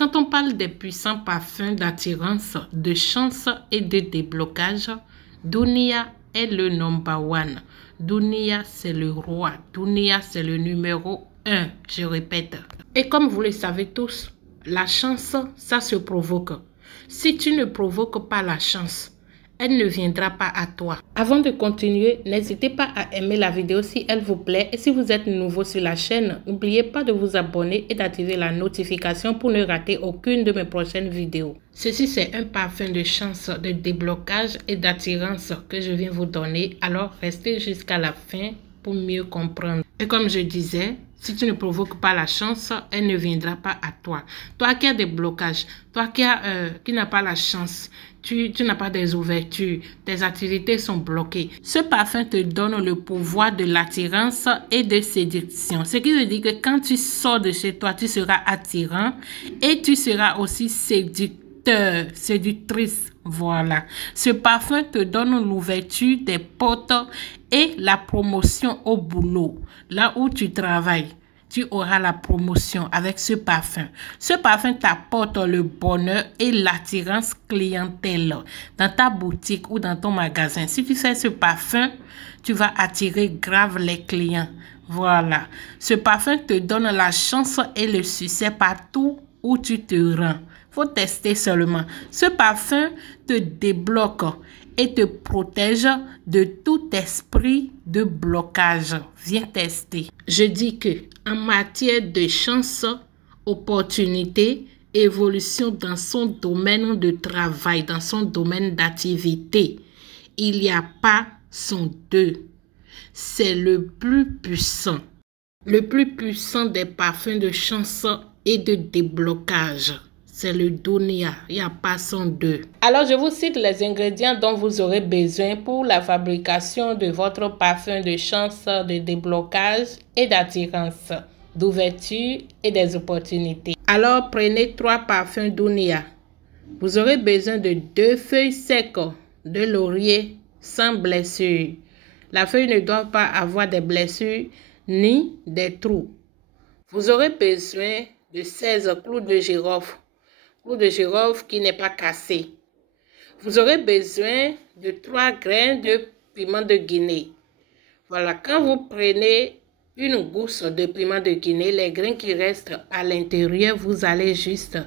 Quand on parle des puissants parfums d'attirance, de chance et de déblocage, Dounia est le number one. Dounia, c'est le roi. Dounia, c'est le numéro 1, je répète. Et comme vous le savez tous, la chance, ça se provoque. Si tu ne provoques pas la chance, elle ne viendra pas à toi. Avant de continuer, n'hésitez pas à aimer la vidéo si elle vous plaît. Et si vous êtes nouveau sur la chaîne, n'oubliez pas de vous abonner et d'activer la notification pour ne rater aucune de mes prochaines vidéos. Ceci, c'est un parfum de chance, de déblocage et d'attirance que je viens vous donner. Alors, restez jusqu'à la fin pour mieux comprendre. Et comme je disais, si tu ne provoques pas la chance, elle ne viendra pas à toi. Toi qui as des blocages, toi qui n'as pas la chance, tu n'as pas des ouvertures, tes activités sont bloquées. Ce parfum te donne le pouvoir de l'attirance et de séduction. Ce qui veut dire que quand tu sors de chez toi, tu seras attirant et tu seras aussi séducteur, séductrice. Voilà. Ce parfum te donne l'ouverture des portes et la promotion au boulot. Là où tu travailles, tu auras la promotion avec ce parfum. Ce parfum t'apporte le bonheur et l'attirance clientèle dans ta boutique ou dans ton magasin. Si tu fais ce parfum, tu vas attirer grave les clients. Voilà. Ce parfum te donne la chance et le succès partout où tu te rends. Faut tester seulement. Ce parfum te débloque et te protège de tout esprit de blocage. Viens tester. Je dis que en matière de chance, opportunité, évolution dans son domaine de travail, dans son domaine d'activité, il n'y a pas son deux. C'est le plus puissant. Le plus puissant des parfums de chance et de déblocage. C'est le Dounia, il n'y a pas son deux. Alors, je vous cite les ingrédients dont vous aurez besoin pour la fabrication de votre parfum de chance, de déblocage et d'attirance, d'ouverture et des opportunités. Alors, prenez 3 parfums Dounia. Vous aurez besoin de 2 feuilles secs de laurier sans blessure. La feuille ne doit pas avoir des blessures ni des trous. Vous aurez besoin de 16 clous de girofle. Clou de girofle qui n'est pas cassé. Vous aurez besoin de 3 grains de piment de Guinée. Voilà, quand vous prenez une gousse de piment de Guinée, les grains qui restent à l'intérieur, vous allez juste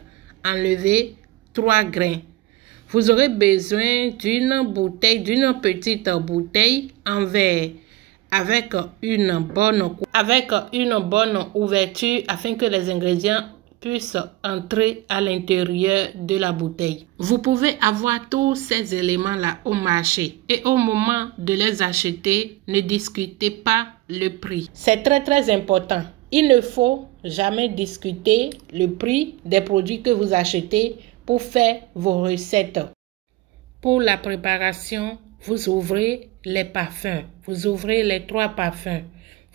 enlever 3 grains. Vous aurez besoin d'une petite bouteille en verre avec une bonne ouverture afin que les ingrédients puissent entrer à l'intérieur de la bouteille. Vous pouvez avoir tous ces éléments-là au marché et au moment de les acheter, ne discutez pas le prix. C'est très important. Il ne faut jamais discuter le prix des produits que vous achetez pour faire vos recettes. Pour la préparation, vous ouvrez les parfums. Vous ouvrez les 3 parfums.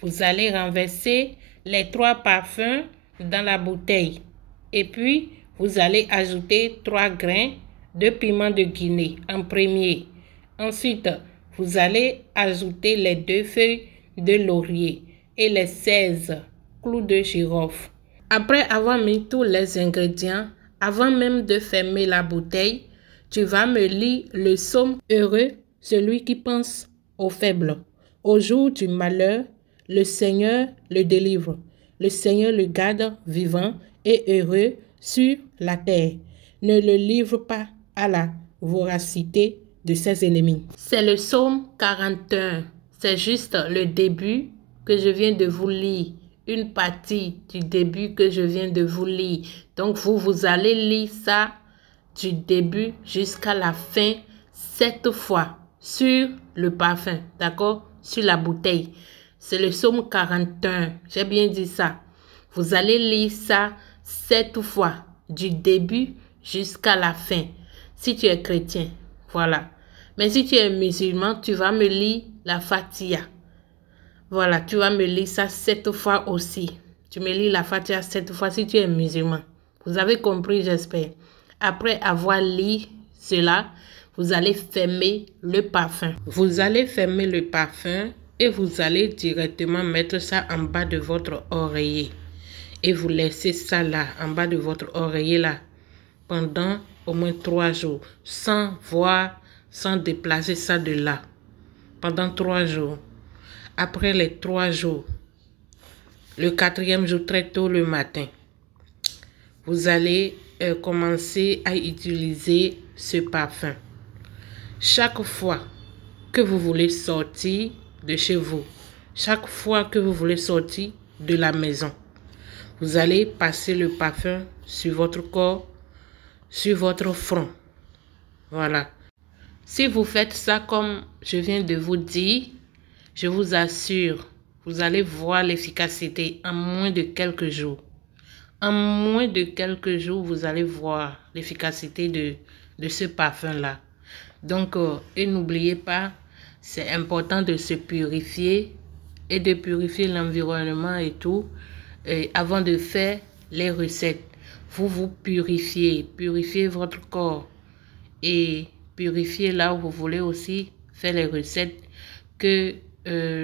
Vous allez renverser les 3 parfums dans la bouteille. Et puis, vous allez ajouter 3 grains de piment de Guinée en premier. Ensuite, vous allez ajouter les 2 feuilles de laurier et les 16 clous de girofle. Après avoir mis tous les ingrédients, avant même de fermer la bouteille, tu vas me lire le psaume heureux, celui qui pense aux faibles. Au jour du malheur, le Seigneur le délivre. Le Seigneur le garde vivant et heureux sur la terre. Ne le livre pas à la voracité de ses ennemis. C'est le psaume 41. C'est juste le début que je viens de vous lire. Une partie du début que je viens de vous lire. Donc, vous allez lire ça du début jusqu'à la fin 7 fois sur le parfum. D'accord? Sur la bouteille. C'est le psaume 41. J'ai bien dit ça. Vous allez lire ça 7 fois, du début jusqu'à la fin. Si tu es chrétien, voilà. Mais si tu es musulman, tu vas me lire la Fatiha. Voilà, tu vas me lire ça 7 fois aussi. Tu me lis la Fatiha 7 fois si tu es musulman. Vous avez compris, j'espère. Après avoir lu cela, vous allez fermer le parfum. Vous allez fermer le parfum et vous allez directement mettre ça en bas de votre oreiller. Et vous laissez ça là, en bas de votre oreiller là, pendant au moins 3 jours, sans déplacer ça de là. Pendant 3 jours. Après les 3 jours, le 4e jour, très tôt le matin, vous allez commencer à utiliser ce parfum. Chaque fois que vous voulez sortir de chez vous, chaque fois que vous voulez sortir de la maison, vous allez passer le parfum sur votre corps, sur votre front. Voilà. Si vous faites ça comme je viens de vous dire, je vous assure, vous allez voir l'efficacité en moins de quelques jours. En moins de quelques jours, vous allez voir l'efficacité de ce parfum-là. Donc, et n'oubliez pas, c'est important de se purifier et de purifier l'environnement et tout avant de faire les recettes. Vous vous purifiez votre corps et purifiez là où vous voulez aussi faire les recettes, que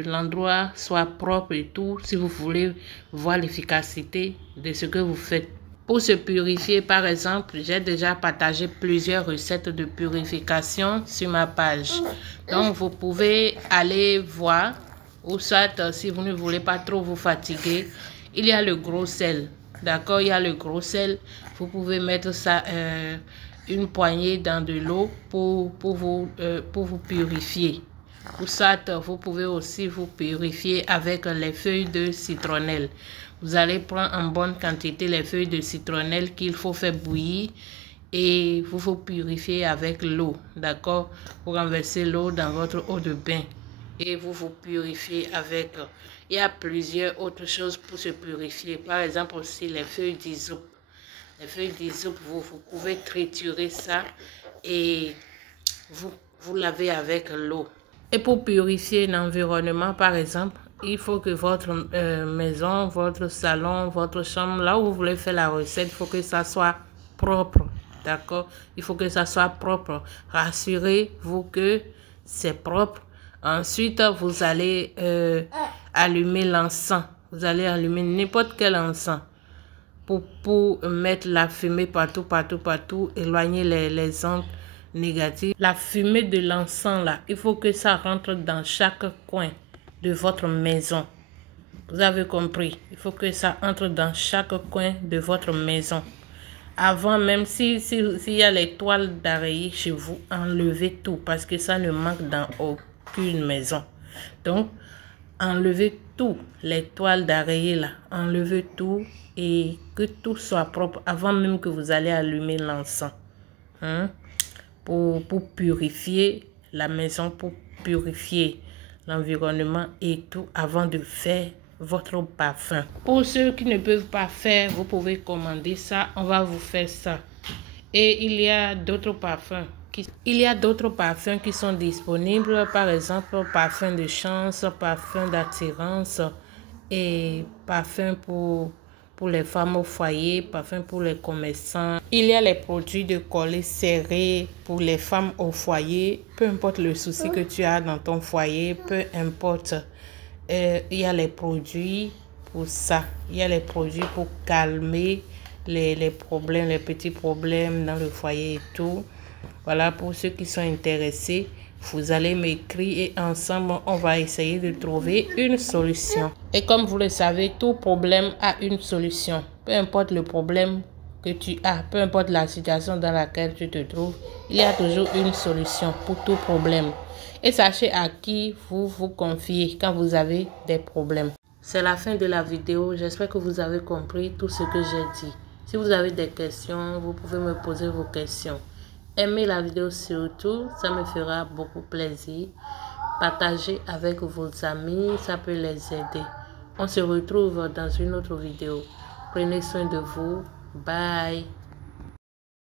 l'endroit soit propre et tout, si vous voulez voir l'efficacité de ce que vous faites. Pour se purifier, par exemple, j'ai déjà partagé plusieurs recettes de purification sur ma page. Donc, vous pouvez aller voir, ou soit, si vous ne voulez pas trop vous fatiguer, il y a le gros sel. D'accord, il y a le gros sel. Vous pouvez mettre ça, une poignée dans de l'eau pour vous purifier. Ou soit, vous pouvez aussi vous purifier avec les feuilles de citronnelle. Vous allez prendre en bonne quantité les feuilles de citronnelle qu'il faut faire bouillir et vous vous purifiez avec l'eau. D'accord? Vous renversez l'eau dans votre eau de bain et vous vous purifiez avec. Il y a plusieurs autres choses pour se purifier. Par exemple aussi les feuilles d'hysope. Les feuilles d'hysope, vous pouvez triturer ça et vous lavez avec l'eau. Et pour purifier l'environnement, par exemple, il faut que votre maison, votre salon, votre chambre, là où vous voulez faire la recette, il faut que ça soit propre. D'accord? Il faut que ça soit propre. Rassurez-vous que c'est propre. Ensuite, vous allez allumer l'encens. Vous allez allumer n'importe quel encens pour mettre la fumée partout, éloigner les ondes négatives. La fumée de l'encens, là, il faut que ça rentre dans chaque coin de votre maison. Vous avez compris? Il faut que ça entre dans chaque coin de votre maison. Avant, même s'il y a les toiles d'araignée chez vous, enlevez tout parce que ça ne manque dans aucune maison. Donc, enlevez tout, les toiles d'araignée là, enlevez tout et que tout soit propre avant même que vous allez allumer l'encens. Pour purifier la maison, pour purifier l'environnement et tout avant de faire votre parfum. Pour ceux qui ne peuvent pas faire, vous pouvez commander ça, on va vous faire ça. Et il y a d'autres parfums. Qui sont disponibles, par exemple parfum de chance, parfum d'attirance et parfum pour les femmes au foyer, parfum pour les commerçants. Il y a les produits de collet serré pour les femmes au foyer, peu importe le souci que tu as dans ton foyer, peu importe. Il y a les produits pour ça. Il y a les produits pour calmer les problèmes, les petits problèmes dans le foyer et tout. Voilà, pour ceux qui sont intéressés, vous allez m'écrire et ensemble, on va essayer de trouver une solution. Et comme vous le savez, tout problème a une solution. Peu importe le problème que tu as, peu importe la situation dans laquelle tu te trouves, il y a toujours une solution pour tout problème. Et sachez à qui vous vous confiez quand vous avez des problèmes. C'est la fin de la vidéo. J'espère que vous avez compris tout ce que j'ai dit. Si vous avez des questions, vous pouvez me poser vos questions. Aimez la vidéo surtout, ça me fera beaucoup plaisir. Partagez avec vos amis, ça peut les aider. On se retrouve dans une autre vidéo. Prenez soin de vous. Bye.